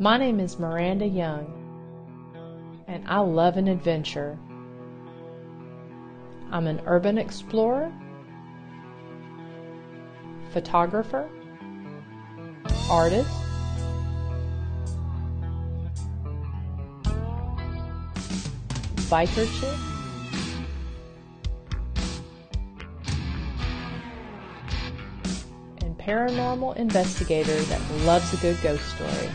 My name is Miranda Young, and I love an adventure. I'm an urban explorer, photographer, artist, biker chick, and paranormal investigator that loves a good ghost story.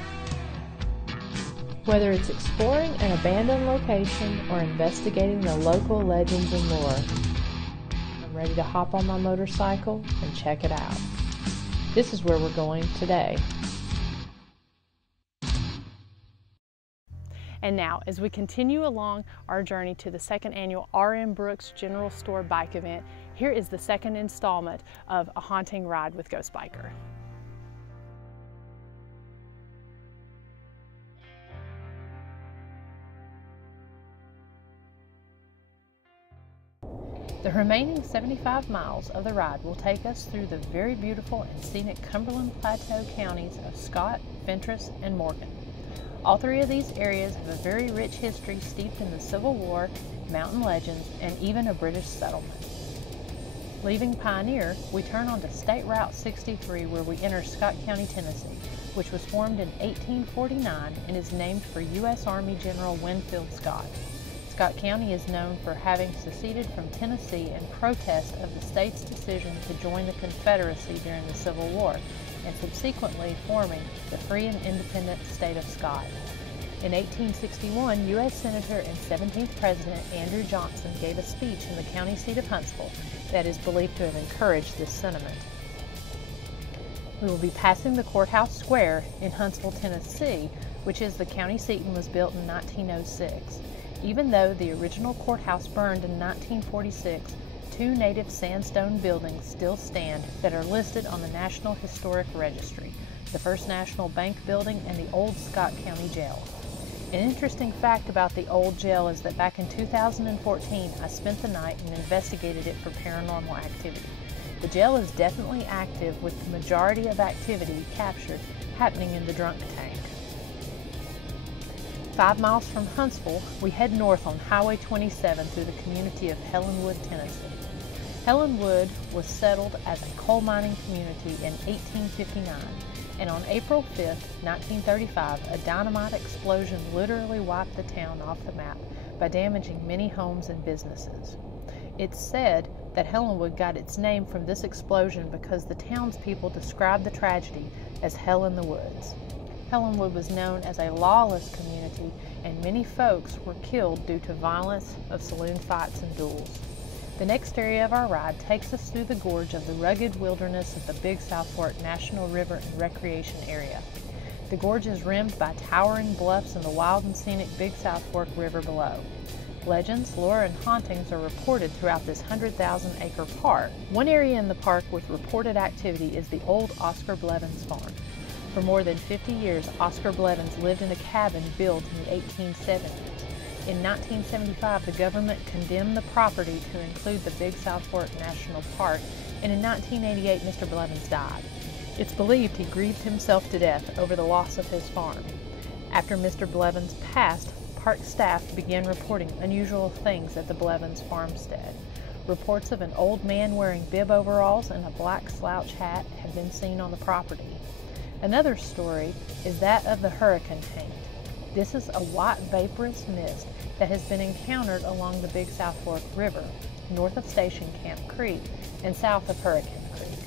Whether it's exploring an abandoned location or investigating the local legends and lore, I'm ready to hop on my motorcycle and check it out. This is where we're going today. And now, as we continue along our journey to the second annual R.M. Brooks General Store Bike Event, here is the second installment of A Haunting Ride with Ghost Biker. The remaining 75 miles of the ride will take us through the very beautiful and scenic Cumberland Plateau counties of Scott, Fentress, and Morgan. All three of these areas have a very rich history steeped in the Civil War, mountain legends, and even a British settlement. Leaving Pioneer, we turn onto State Route 63 where we enter Scott County, Tennessee, which was formed in 1849 and is named for U.S. Army General Winfield Scott. Scott County is known for having seceded from Tennessee in protest of the state's decision to join the Confederacy during the Civil War, and subsequently forming the free and independent state of Scott. In 1861, U.S. Senator and 17th President Andrew Johnson gave a speech in the county seat of Huntsville that is believed to have encouraged this sentiment. We will be passing the Courthouse Square in Huntsville, Tennessee, which is the county seat and was built in 1906. Even though the original courthouse burned in 1946, two native sandstone buildings still stand that are listed on the National Historic Registry, the First National Bank Building and the old Scott County Jail. An interesting fact about the old jail is that back in 2014, I spent the night and investigated it for paranormal activity. The jail is definitely active, with the majority of activity captured happening in the drunk tank. 5 miles from Huntsville, we head north on Highway 27 through the community of Helenwood, Tennessee. Helenwood was settled as a coal mining community in 1859, and on April 5, 1935, a dynamite explosion literally wiped the town off the map by damaging many homes and businesses. It's said that Helenwood got its name from this explosion because the townspeople described the tragedy as Hell in the Woods. Helenwood was known as a lawless community, and many folks were killed due to violence of saloon fights and duels. The next area of our ride takes us through the gorge of the rugged wilderness of the Big South Fork National River and Recreation Area. The gorge is rimmed by towering bluffs and the wild and scenic Big South Fork River below. Legends, lore, and hauntings are reported throughout this 100,000-acre park. One area in the park with reported activity is the old Oscar Blevins farm. For more than 50 years, Oscar Blevins lived in a cabin built in the 1870s. In 1975, the government condemned the property to include the Big South Fork National Park, and in 1988, Mr. Blevins died. It's believed he grieved himself to death over the loss of his farm. After Mr. Blevins passed, park staff began reporting unusual things at the Blevins farmstead. Reports of an old man wearing bib overalls and a black slouch hat have been seen on the property. Another story is that of the Huracan Taint. This is a white vaporous mist that has been encountered along the Big South Fork River, north of Station Camp Creek and south of Huracan Creek.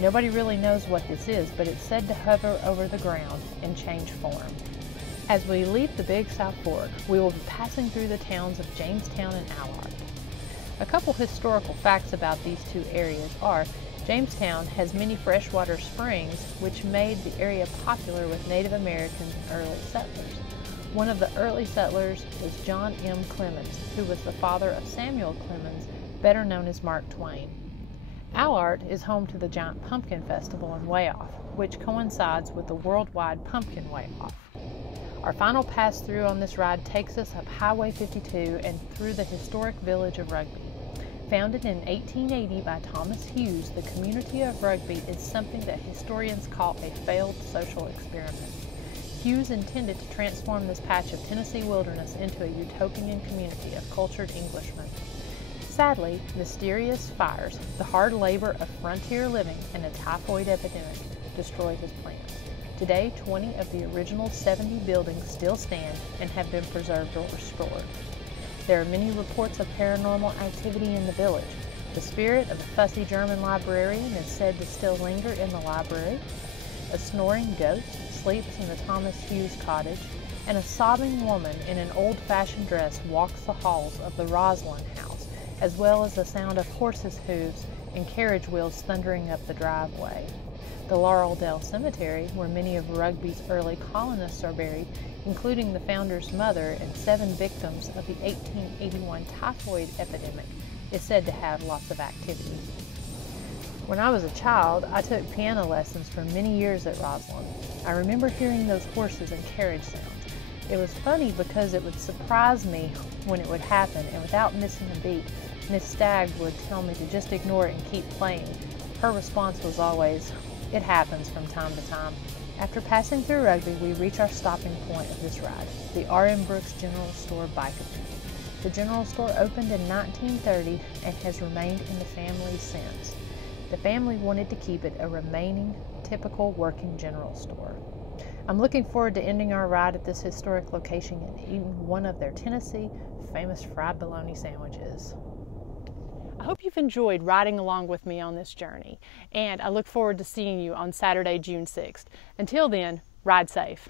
Nobody really knows what this is, but it's said to hover over the ground and change form. As we leave the Big South Fork, we will be passing through the towns of Jamestown and Allard. A couple historical facts about these two areas are Jamestown has many freshwater springs, which made the area popular with Native Americans and early settlers. One of the early settlers was John M. Clemens, who was the father of Samuel Clemens, better known as Mark Twain. Allard is home to the Giant Pumpkin Festival in Way Off, which coincides with the worldwide Pumpkin Way Off. Our final pass-through on this ride takes us up Highway 52 and through the historic village of Rugby. Founded in 1880 by Thomas Hughes, the community of Rugby is something that historians call a failed social experiment. Hughes intended to transform this patch of Tennessee wilderness into a utopian community of cultured Englishmen. Sadly, mysterious fires, the hard labor of frontier living, and a typhoid epidemic destroyed his plans. Today, 20 of the original 70 buildings still stand and have been preserved or restored. There are many reports of paranormal activity in the village. The spirit of a fussy German librarian is said to still linger in the library. A snoring ghost sleeps in the Thomas Hughes cottage, and a sobbing woman in an old-fashioned dress walks the halls of the Roslin house, as well as the sound of horses' hooves and carriage wheels thundering up the driveway. The Laureldale Cemetery, where many of Rugby's early colonists are buried, including the founder's mother and 7 victims of the 1881 typhoid epidemic, is said to have lots of activity. When I was a child, I took piano lessons for many years at Roslin. I remember hearing those horses and carriage sounds. It was funny because it would surprise me when it would happen, and without missing a beat, Miss Stagg would tell me to just ignore it and keep playing. Her response was always, "It happens from time to time." After passing through Rugby, we reach our stopping point of this ride, the R.M. Brooks General Store Bike Depot. The general store opened in 1930 and has remained in the family since. The family wanted to keep it a remaining, typical working general store. I'm looking forward to ending our ride at this historic location and eating one of their Tennessee famous fried bologna sandwiches. I hope you've enjoyed riding along with me on this journey, and I look forward to seeing you on Saturday, June 6th. Until then, ride safe.